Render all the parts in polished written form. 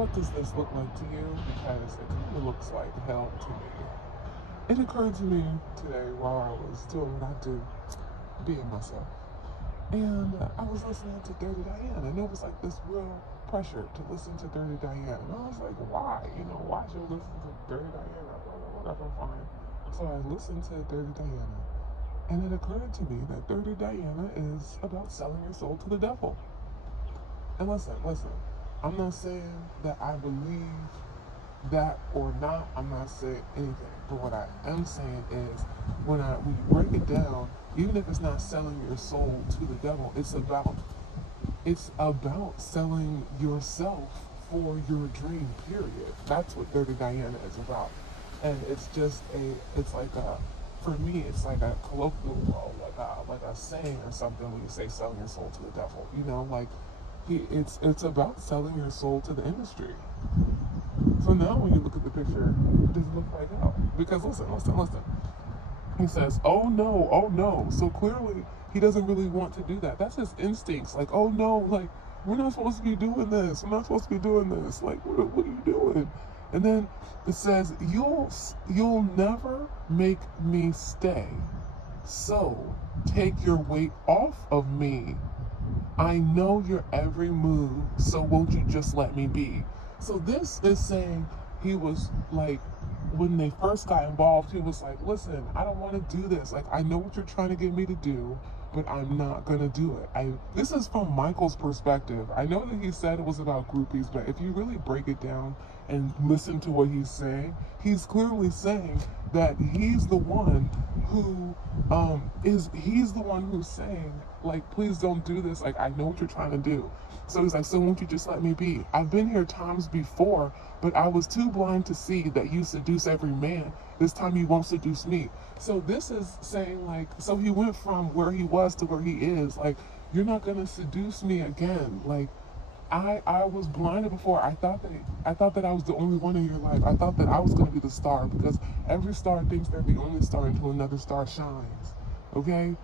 what does this look like to you? Because it kind of looks like hell to me. It occurred to me today while I was doing what I do, being myself. And I was listening to Dirty Diane, and it was like this real pressure to listen to Dirty Diane. And I was like, why? Why should I listen to Dirty Diana? Whatever, fine. So I listened to Dirty Diana, and it occurred to me that Dirty Diana is about selling your soul to the devil. And listen, I'm not saying that I believe that or not. I'm not saying anything. But what I am saying is when you break it down, even if it's not selling your soul to the devil, it's about selling yourself for your dream, period. That's what Dirty Diana is about. And it's like for me, it's like a colloquial, like a saying or something when you say selling your soul to the devil. It's about selling your soul to the industry. So now when you look at the picture, it doesn't look like hell. Because listen. He says, oh no, oh no. So clearly he doesn't really want to do that. That's his instincts. Like, oh no, like, we're not supposed to be doing this. We're not supposed to be doing this. Like, what are you doing? And then it says, you'll never make me stay. So take your weight off of me. I know your every move, so won't you just let me be? So this is saying he was like, when they first got involved, he was like, listen, I don't want to do this. Like, I know what you're trying to get me to do, but I'm not going to do it. This is from Micheals' perspective. I know that he said it was about groupies, but if you really break it down and listen to what he's saying, he's clearly saying that he's the one who he's the one who's saying, like, please don't do this. Like, I know what you're trying to do. So he's like, so won't you just let me be? I've been here times before, but I was too blind to see that you seduce every man. This time you won't seduce me. So this is saying, like, so he went from where he was to where he is. Like, you're not gonna seduce me again. Like, I was blinded before. I thought that I was the only one in your life. I thought that I was gonna be the star, because every star thinks they're the only star until another star shines. Okay?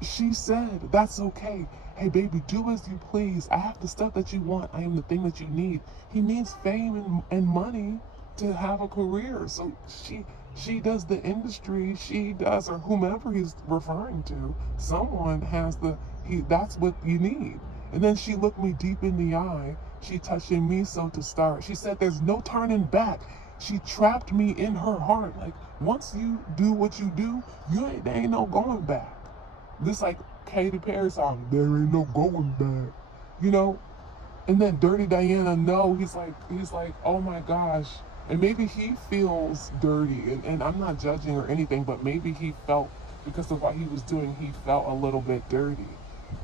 She said, that's okay. Hey baby, do as you please. I have the stuff that you want. I am the thing that you need. He needs fame and money to have a career. So she does the industry, she does, or whomever he's referring to, someone has that's what you need. And then she looked me deep in the eye. She touching me so to start. She said there's no turning back. She trapped me in her heart. Like, once you do what you do, there ain't no going back. This like Katy Perry song, there ain't no going back. And then Dirty Diana, no, he's like, oh my gosh. And maybe he feels dirty, and I'm not judging or anything, but maybe he felt, because of what he was doing, he felt a little bit dirty.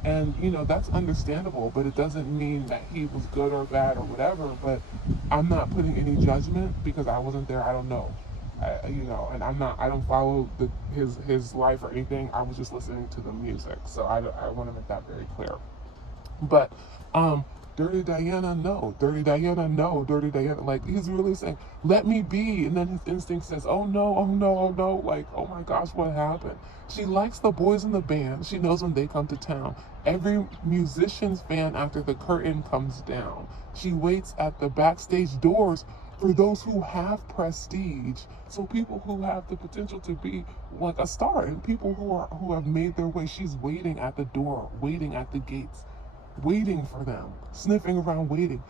And, that's understandable, but it doesn't mean that he was good or bad or whatever. But I'm not putting any judgment because I wasn't there. I don't know. And I don't follow his life or anything. I was just listening to the music. So I want to make that very clear. But, Dirty Diana, no. Dirty Diana, no. Dirty Diana, like, he's really saying, let me be. And then his instinct says, oh no, oh no, oh no. Like, oh my gosh, what happened? She likes the boys in the band. She knows when they come to town. Every musician's fan after the curtain comes down. She waits at the backstage doors for those who have prestige. So people who have the potential to be like a star, and people who have made their way. She's waiting at the door, waiting at the gates, waiting for them, sniffing around, waiting.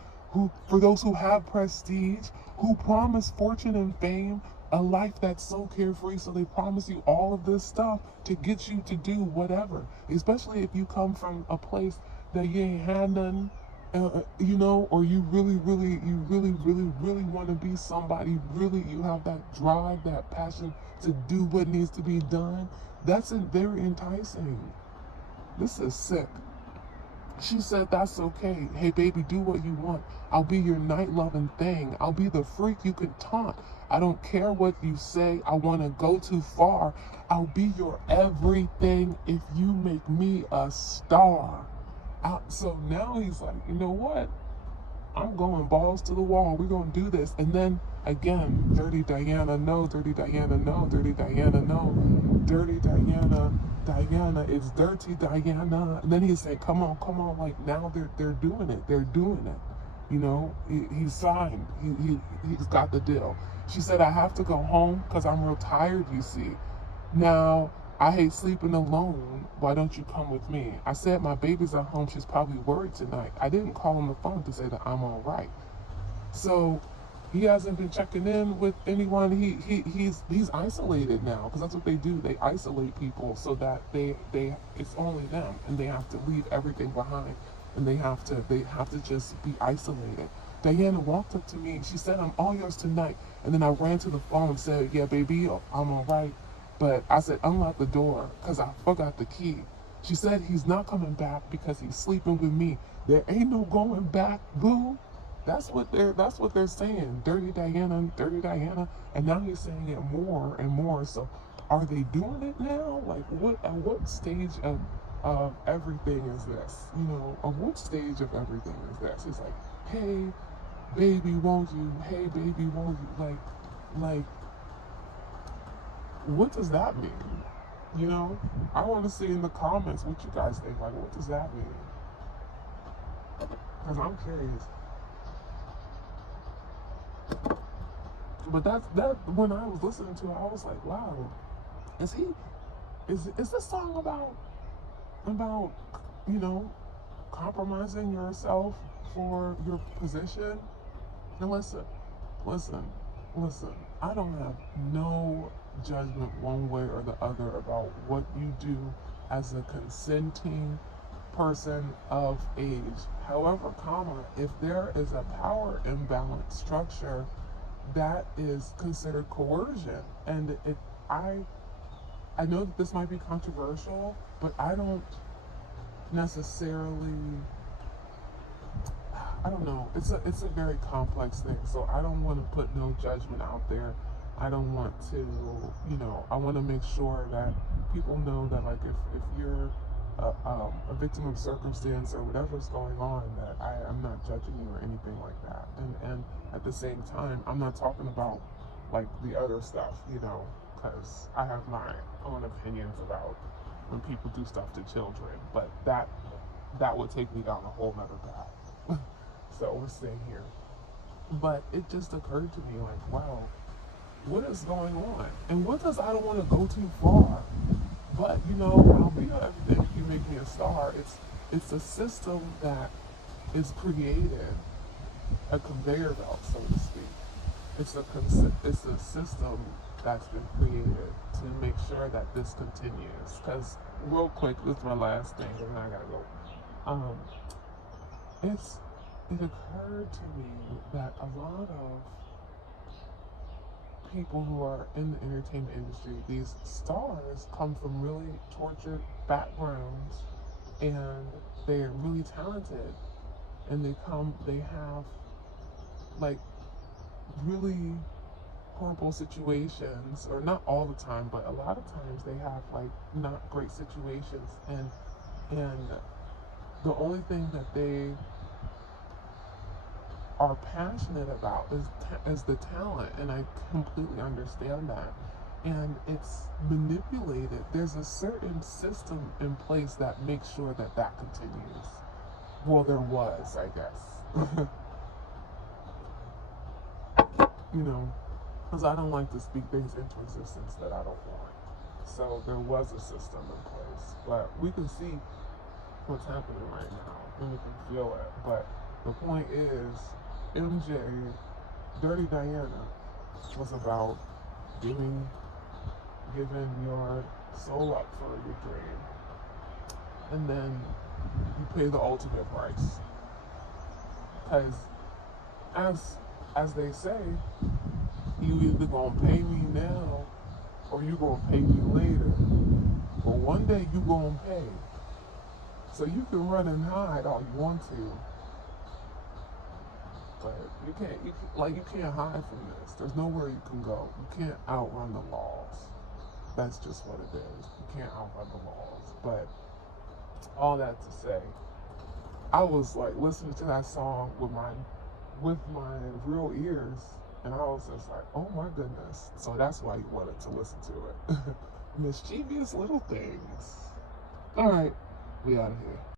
For those who have prestige, who promise fortune and fame, a life that's so carefree, so they promise you all of this stuff to get you to do whatever. Especially if you come from a place that you ain't had none, or you really want to be somebody. Really, you have that drive, that passion to do what needs to be done. That's very enticing. This is sick. She said, that's okay. Hey, baby, do what you want. I'll be your night-loving thing. I'll be the freak you can taunt. I don't care what you say. I want to go too far. I'll be your everything if you make me a star. So now he's like, you know what? I'm going balls to the wall. We're going to do this. And then, again, Dirty Diana, no. Dirty Diana, no. Dirty Diana, no. Dirty Diana. Diana, it's Dirty Diana. And then he said, come on. Like, now they're doing it. They're doing it. You know, he signed. He's got the deal. She said, I have to go home because I'm real tired, you see. Now, I hate sleeping alone. Why don't you come with me? I said, my baby's at home. She's probably worried tonight. I didn't call on the phone to say that I'm all right. So he hasn't been checking in with anyone. He's isolated now because that's what they do. They isolate people so that they it's only them and they have to leave everything behind and they have to just be isolated. Diana walked up to me. She said, I'm all yours tonight. And then I ran to the phone and said, yeah, baby, I'm all right. But I said, unlock the door because I forgot the key. She said he's not coming back because he's sleeping with me. There ain't no going back, boo. That's what they're saying. Dirty Diana, and now he's saying it more and more. So, are they doing it now? Like, what stage of everything is this? You know, of what stage of everything is this? It's like, hey, baby, won't you? Hey, baby, won't you? Like, what does that mean? You know, I want to see in the comments what you guys think. Like, what does that mean? Because I'm curious. But that when I was listening to it, I was like, wow, is he is this song about you know compromising yourself for your position? And listen, listen. I don't have no judgment one way or the other about what you do as a consenting person of age. However, if there is a power imbalance structure, that is considered coercion. And I I know that this might be controversial, but I don't necessarily I don't know. It's a very complex thing. So I don't want to put no judgment out there. I don't want to, I want to make sure that people know that like if you're a victim of circumstance or whatever's going on, that I am not judging you or anything like that. And at the same time, I'm not talking about like the other stuff, because I have my own opinions about when people do stuff to children, but that would take me down a whole nother path. So we're staying here. But it just occurred to me like, wow, what is going on? And what does I don't want to go too far? But I'll be everything if you make me a star. It's a system that is created, a conveyor belt, so to speak. It's a system that's been created to make sure that this continues. Because real quick, this is my last thing, and then I gotta go. Um, it occurred to me that a lot of people who are in the entertainment industry, these stars come from really tortured backgrounds and they're really talented and they have like really horrible situations, or not all the time, but a lot of times they have like not great situations, and the only thing that they are passionate about is the talent, and I completely understand that. And it's manipulated. There's a certain system in place that makes sure that that continues. Well, there was, I guess. Because I don't like to speak things into existence that I don't want. So there was a system in place, but we can see what's happening right now, and we can feel it. But the point is, MJ, Dirty Diana, was about giving your soul up for your dream, and then you pay the ultimate price. Because as they say, you either gonna pay me now or you gonna pay me later. But one day you gonna pay. So you can run and hide all you want to, but you can't hide from this. There's nowhere you can go. You can't outrun the laws. That's just what it is. You can't outrun the laws. But all that to say, I was like listening to that song with my real ears, and I was just like, oh my goodness. So that's why you wanted to listen to it. Mischievous little things. All right, we out of here.